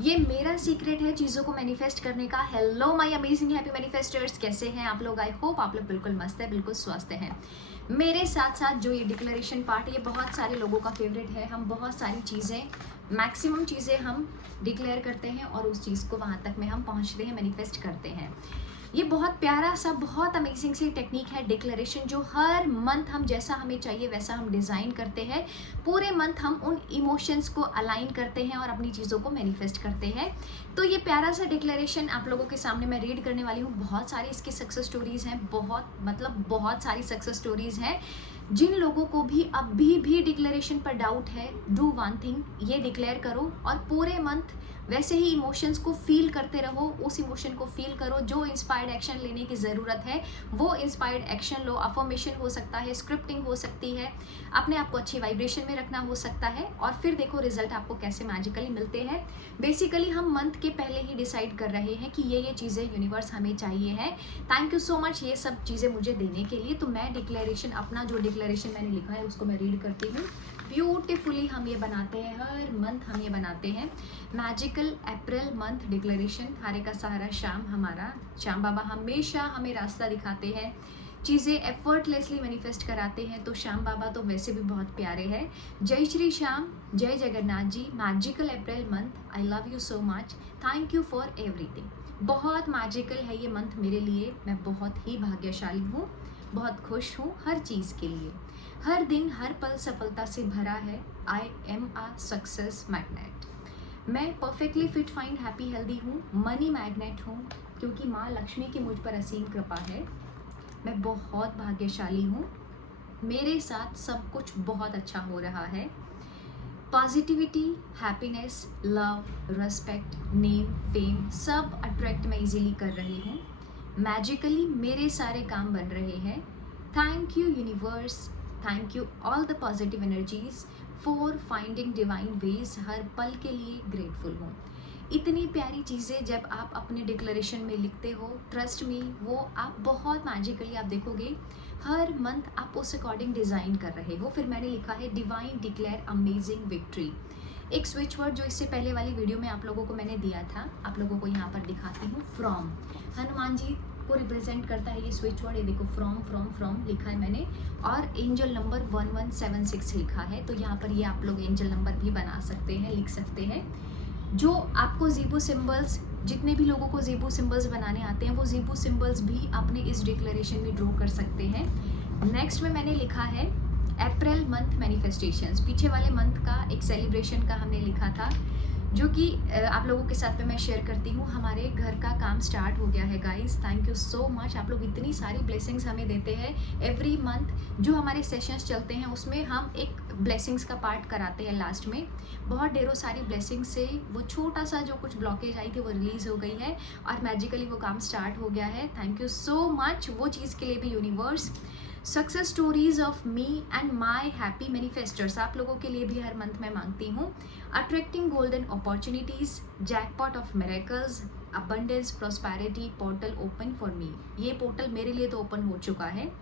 ये मेरा सीक्रेट है चीज़ों को मैनिफेस्ट करने का। हेलो माय अमेजिंग हैप्पी मैनिफेस्टर्स, कैसे हैं आप लोग? आई होप आप लोग बिल्कुल मस्त है, बिल्कुल स्वस्थ हैं। मेरे साथ साथ जो ये डिक्लेरेशन पार्ट है ये बहुत सारे लोगों का फेवरेट है। हम बहुत सारी चीज़ें, मैक्सिमम चीज़ें हम डिक्लेयर करते हैं और उस चीज़ को वहाँ तक में हम पहुँचते हैं, मैनिफेस्ट करते हैं। ये बहुत प्यारा सा, बहुत अमेजिंग सी टेक्निक है डिक्लेरेशन, जो हर मंथ हम जैसा हमें चाहिए वैसा हम डिज़ाइन करते हैं। पूरे मंथ हम उन इमोशंस को अलाइन करते हैं और अपनी चीज़ों को मैनिफेस्ट करते हैं। तो ये प्यारा सा डिक्लेरेशन आप लोगों के सामने मैं रीड करने वाली हूँ। बहुत सारी इसकी सक्सेस स्टोरीज़ हैं, बहुत सारी सक्सेस स्टोरीज़ हैं। जिन लोगों को भी अभी भी डिक्लेरेशन पर डाउट है, डू वन थिंग, ये डिक्लेयर करो और पूरे मंथ वैसे ही इमोशंस को फील करते रहो। उस इमोशन को फील करो। जो इंस्पायर्ड एक्शन लेने की ज़रूरत है वो इंस्पायर्ड एक्शन लो। अफर्मेशन हो सकता है, स्क्रिप्टिंग हो सकती है, अपने आप को अच्छी वाइब्रेशन में रखना हो सकता है, और फिर देखो रिजल्ट आपको कैसे मैजिकली मिलते हैं। बेसिकली हम मंथ के पहले ही डिसाइड कर रहे हैं कि ये चीज़ें यूनिवर्स हमें चाहिए है। थैंक यू सो मच ये सब चीज़ें मुझे देने के लिए। तो मैं डिक्लेरेशन, अपना जो डिक्लेरेशन मैंने लिखा है उसको मैं रीड करती हूँ। ब्यूटिफुली हम ये बनाते हैं, हर मंथ हम ये बनाते हैं। Magical April month declaration. हारे का सहारा श्याम, हमारा श्याम बाबा हमेशा हमें रास्ता दिखाते हैं, चीज़ें एफर्टलेसली मैनिफेस्ट कराते हैं। तो श्याम बाबा तो वैसे भी बहुत प्यारे हैं। जय श्री श्याम, जय Jagannath ji. Magical April month, I love you so much, thank you for everything. बहुत मैजिकल है ये मंथ मेरे लिए। मैं बहुत ही भाग्यशाली हूँ, बहुत खुश हूँ हर चीज़ के लिए। हर दिन हर पल सफलता से भरा है। I am a success magnet. मैं perfectly fit, fine, happy, healthy हूँ। मनी मैग्नेट हूँ क्योंकि माँ लक्ष्मी की मुझ पर असीम कृपा है। मैं बहुत भाग्यशाली हूँ, मेरे साथ सब कुछ बहुत अच्छा हो रहा है। Positivity, happiness, love, respect, name, fame सब अट्रैक्ट मैं इजीली कर रही हूँ। मैजिकली मेरे सारे काम बन रहे हैं। Thank you universe, thank you all the positive energies for finding divine ways. हर पल के लिए ग्रेटफुल हूँ। इतनी प्यारी चीज़ें जब आप अपने डिक्लेरेशन में लिखते हो, ट्रस्ट मी, वो आप बहुत मैजिकली आप देखोगे हर मंथ आप उस अकॉर्डिंग डिज़ाइन कर रहे हो। फिर मैंने लिखा है डिवाइन डिक्लेयर अमेजिंग विक्ट्री। एक स्विच वर्ड जो इससे पहले वाली वीडियो में आप लोगों को मैंने दिया था, आप लोगों को यहाँ पर दिखाती हूँ। फ्रॉम हनुमान जी को रिप्रेजेंट करता है ये स्विच वर्ड। ये देखो, फ्रॉम फ्रॉम फ्रॉम लिखा है मैंने, और एंजल नंबर 1176 लिखा है। तो यहाँ पर ये आप लोग एंजल नंबर भी बना सकते हैं, लिख सकते हैं। जो आपको ज़ीबू सिंबल्स, जितने भी लोगों को ज़ीबू सिंबल्स बनाने आते हैं वो ज़ीबू सिंबल्स भी अपने इस डिक्लेरेशन में ड्रॉ कर सकते हैं। नेक्स्ट में मैंने लिखा है अप्रैल मंथ मैनिफेस्टेशंस। पीछे वाले मंथ का एक सेलिब्रेशन का हमने लिखा था, जो कि आप लोगों के साथ में मैं शेयर करती हूँ। हमारे घर का काम स्टार्ट हो गया है guys, thank you so much. आप लोग इतनी सारी ब्लेसिंग्स हमें देते हैं एवरी मंथ। जो हमारे सेशंस चलते हैं उसमें हम एक ब्लेसिंग्स का पार्ट कराते हैं लास्ट में। बहुत ढेरों सारी ब्लेसिंग्स से वो छोटा सा जो कुछ ब्लॉकेज आई थी वो रिलीज़ हो गई है और मैजिकली वो काम स्टार्ट हो गया है। थैंक यू सो मच वो चीज़ के लिए भी universe. Success stories of me and my happy manifesters आप लोगों के लिए भी हर मंथ मैं मांगती हूँ। Attracting golden opportunities, jackpot of miracles, abundance, prosperity, portal open for me. ये पोर्टल मेरे लिए तो ओपन हो चुका है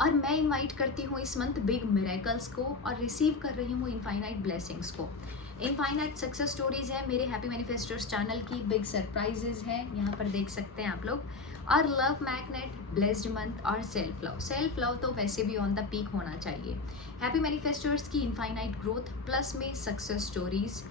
और मैं इनवाइट करती हूँ इस मंथ बिग मिरेकल्स को और रिसीव कर रही हूँ इनफाइनाइट ब्लेसिंग्स को। इनफाइनाइट सक्सेस स्टोरीज है मेरे हैप्पी मैनिफेस्टर्स चैनल की। बिग सरप्राइजेज हैं, यहाँ पर देख सकते हैं आप लोग। और लव मैग्नेट, ब्लेस्ड मंथ और सेल्फ लव। सेल्फ लव तो वैसे भी ऑन द पीक होना चाहिए। हैप्पी मैनिफेस्टर्स की इनफाइनाइट ग्रोथ प्लस में सक्सेस स्टोरीज।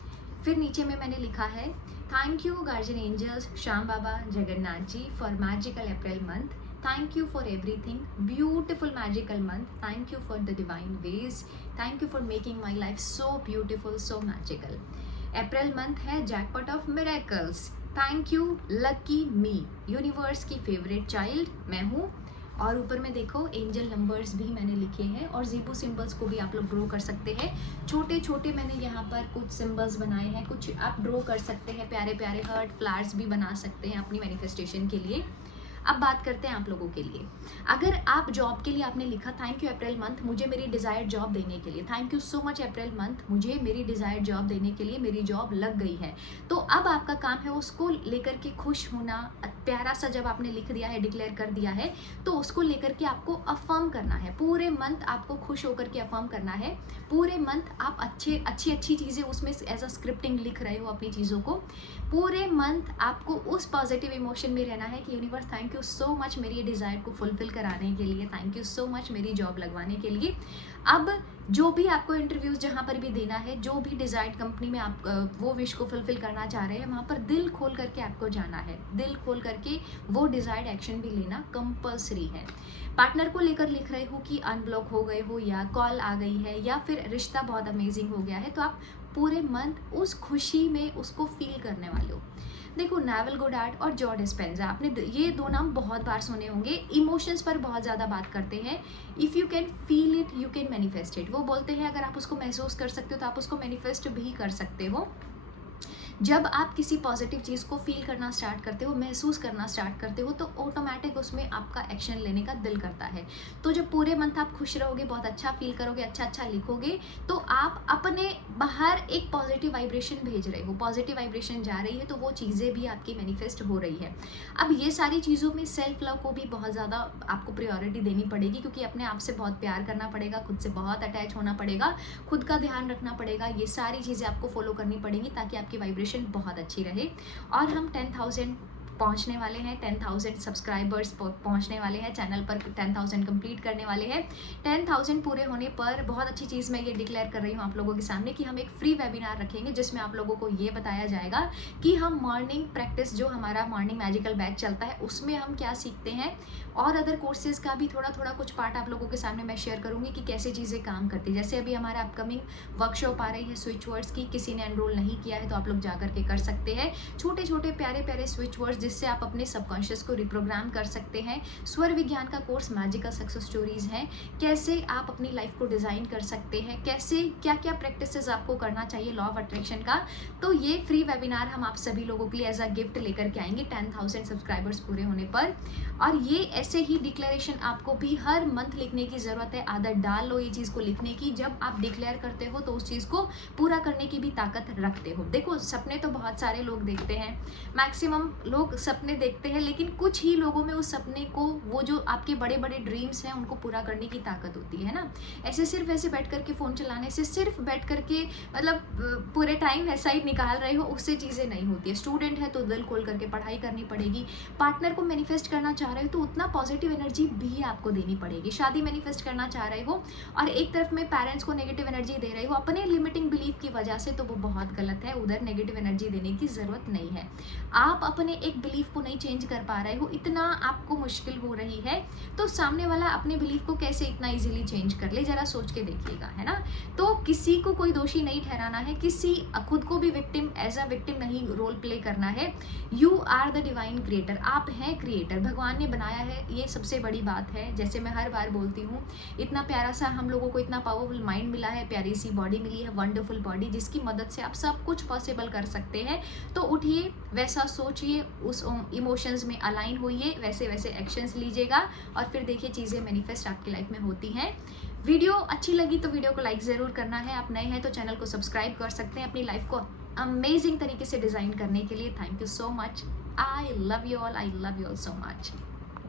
फिर नीचे में मैंने लिखा है thank you guardian angels, Shyam Baba, Jagannath ji for magical April month. Thank you for everything. Beautiful magical month. Thank you for the divine ways. Thank you for making my life so beautiful, so magical. April month है jackpot of miracles. Thank you lucky me. Universe की favorite child मैं हूँ। और ऊपर में देखो angel numbers भी मैंने लिखे हैं और ज़ीबू सिंबल्स को भी आप लोग ड्रॉ कर सकते हैं। छोटे छोटे मैंने यहाँ पर कुछ सिंबल्स बनाए हैं, कुछ आप ड्रॉ कर सकते हैं। प्यारे प्यारे हर्ट, फ्लावर्स भी बना सकते हैं अपनी मैनिफेस्टेशन के लिए। अब बात करते हैं आप लोगों के लिए। अगर आप जॉब के लिए आपने लिखा थैंक यू अप्रैल मंथ मुझे मेरी डिज़ायर्ड जॉब देने के लिए, thank you so much April month मुझे मेरी डिज़ायर्ड जॉब देने के लिए मेरी जॉब लग गई है, तो अब आपका काम है उसको लेकर के खुश होना। प्यारा सा जब आपने लिख दिया है, डिक्लेयर कर दिया है, तो उसको लेकर के आपको अफर्म करना है। पूरे मंथ आपको खुश होकर के अफर्म करना है। पूरे मंथ आप अच्छी चीज़ें उसमें एज अ स्क्रिप्टिंग लिख रहे हो अपनी चीज़ों को। पूरे मंथ आपको उस पॉजिटिव इमोशन में रहना है कि universe thank you so much मेरी डिज़ायर को फुलफिल कराने के लिए, थैंक यू सो मच मेरी जॉब लगवाने के लिए। अब जो भी आपको इंटरव्यूज़ जहाँ पर भी देना है, जो भी डिज़ायर्ड कंपनी में आप वो विश को फुलफिल करना चाह रहे हैं, वहाँ पर दिल खोल करके आपको जाना है। दिल खोल करके वो डिज़ायर्ड एक्शन भी लेना कंपल्सरी है। पार्टनर को लेकर लिख रहे हो कि अनब्लॉक हो गए हो, या कॉल आ गई है, या फिर रिश्ता बहुत अमेजिंग हो गया है, तो आप पूरे मंथ उस खुशी में उसको फील करने वाले हो। देखो, नेवल गोडार्ड और जॉ डिस्पेंजा, आपने ये दो नाम बहुत बार सुने होंगे। इमोशंस पर बहुत ज़्यादा बात करते हैं। If you can feel it you can manifest it. वो बोलते हैं अगर आप उसको महसूस कर सकते हो तो आप उसको मैनिफेस्ट भी कर सकते हो। जब आप किसी पॉजिटिव चीज़ को फील करना स्टार्ट करते हो, महसूस करना स्टार्ट करते हो, तो ऑटोमेटिक उसमें आपका एक्शन लेने का दिल करता है। तो जब पूरे मंथ आप खुश रहोगे, बहुत अच्छा फील करोगे, अच्छा लिखोगे, तो आप अपने बाहर एक पॉजिटिव वाइब्रेशन भेज रहे हो, पॉजिटिव वाइब्रेशन जा रही है, तो वो चीज़ें भी आपकी मैनिफेस्ट हो रही है। अब ये सारी चीज़ों में सेल्फ लव को भी बहुत ज़्यादा आपको प्रायोरिटी देनी पड़ेगी, क्योंकि अपने आप से बहुत प्यार करना पड़ेगा, खुद से बहुत अटैच होना पड़ेगा, खुद का ध्यान रखना पड़ेगा। ये सारी चीज़ें आपको फॉलो करनी पड़ेंगी ताकि आपकी वाइब्रेशन बहुत अच्छी रहे। और हम 10,000 पहुंचने वाले हैं, 10,000 सब्सक्राइबर्स पहुंचने वाले हैं, चैनल पर 10,000 कंप्लीट करने वाले हैं। 10,000 पूरे होने पर बहुत अच्छी चीज़ मैं ये डिक्लेयर कर रही हूँ आप लोगों के सामने कि हम एक फ्री वेबिनार रखेंगे जिसमें आप लोगों को ये बताया जाएगा कि हम मॉर्निंग प्रैक्टिस, जो हमारा मॉर्निंग मैजिकल बैच चलता है, उसमें हम क्या सीखते हैं, और अदर कोर्सेज़ का भी थोड़ा कुछ पार्ट आप लोगों के सामने मैं शेयर करूँगी कि कैसे चीज़ें काम करती है। जैसे अभी हमारा अपकमिंग वर्कशॉप आ रही है स्विच वर्ड्स की, किसी ने एनरोल नहीं किया है तो आप लोग जा करके कर सकते हैं। छोटे छोटे प्यारे स्विच वर्ड्स जिससे आप अपने सबकॉन्शियस को रिप्रोग्राम कर सकते हैं। स्वर विज्ञान का कोर्स मैजिकल सक्सेस स्टोरीज है, कैसे आप अपनी लाइफ को डिज़ाइन कर सकते हैं, कैसे क्या क्या प्रैक्टिसेस आपको करना चाहिए लॉ ऑफ अट्रैक्शन का। तो ये फ्री वेबिनार हम आप सभी लोगों के लिए एज अ गिफ्ट लेकर के आएंगे 10,000 सब्सक्राइबर्स पूरे होने पर। और ये ऐसे ही डिक्लेरेशन आपको भी हर मंथ लिखने की ज़रूरत है। आदत डाल लो ये चीज़ को लिखने की। जब आप डिक्लेयर करते हो तो उस चीज़ को पूरा करने की भी ताकत रखते हो। देखो, सपने तो बहुत सारे लोग देखते हैं, मैक्सिमम लोग सपने देखते हैं, लेकिन कुछ ही लोगों में उस सपने को, वो जो आपके बड़े बड़े ड्रीम्स हैं, उनको पूरा करने की ताकत होती है ना। ऐसे सिर्फ ऐसे बैठ करके फ़ोन चलाने से, सिर्फ बैठ करके मतलब पूरे टाइम ऐसा ही निकाल रहे हो, उससे चीज़ें नहीं होती है। स्टूडेंट है तो दिल खोल करके पढ़ाई करनी पड़ेगी। पार्टनर को मैनिफेस्ट करना चाह रहे हो तो उतना पॉजिटिव एनर्जी भी आपको देनी पड़ेगी। शादी मैनिफेस्ट करना चाह रहे हो और एक तरफ में पेरेंट्स को नेगेटिव एनर्जी दे रहे हो अपने लिमिटिंग बिलीफ की वजह से, तो वो बहुत गलत है। उधर नेगेटिव एनर्जी देने की ज़रूरत नहीं है। आप अपने एक बिलीफ को नहीं चेंज कर पा रहे हो, इतना आपको मुश्किल हो रही है, तो सामने वाला अपने बिलीफ को कैसे इतना इजीली चेंज कर ले, जरा सोच के देखिएगा, है ना। तो किसी को कोई दोषी नहीं ठहराना है, किसी खुद को भी विक्टिम एज अ विक्टिम नहीं रोल प्ले करना है। You are the divine creator, आप हैं क्रिएटर, भगवान ने बनाया है, ये सबसे बड़ी बात है। जैसे मैं हर बार बोलती हूँ, इतना प्यारा सा हम लोगों को इतना पावरफुल माइंड मिला है, प्यारी सी बॉडी मिली है, वंडरफुल बॉडी, जिसकी मदद से आप सब कुछ पॉसिबल कर सकते हैं। तो उठिए, वैसा सोचिए, उस इमोशंस में अलाइन होइए, वैसे वैसे एक्शंस लीजिएगा और फिर देखिए चीज़ें मैनिफेस्ट आपकी लाइफ में होती हैं। वीडियो अच्छी लगी तो वीडियो को लाइक ज़रूर करना है। आप नए हैं तो चैनल को सब्सक्राइब कर सकते हैं अपनी लाइफ को अमेजिंग तरीके से डिज़ाइन करने के लिए। Thank you so much. I love you all, I love you all so much.